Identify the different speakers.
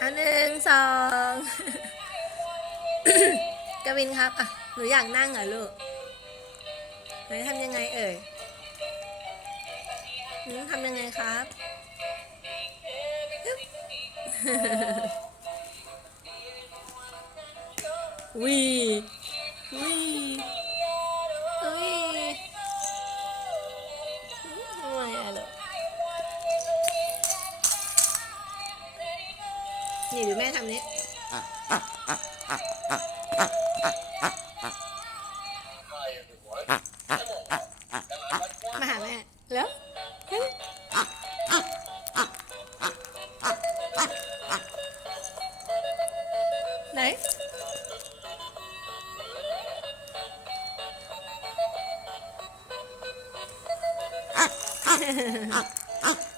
Speaker 1: อันหนึ่งสองกวินครับอะหนูอยากนั่งเหรอลูกหนูทำยังไงเอ่ยหนูทำยังไงครับวีวี นี่ดูแม่ทำนี้มาหาแม่แล้วไหนยิ้มหว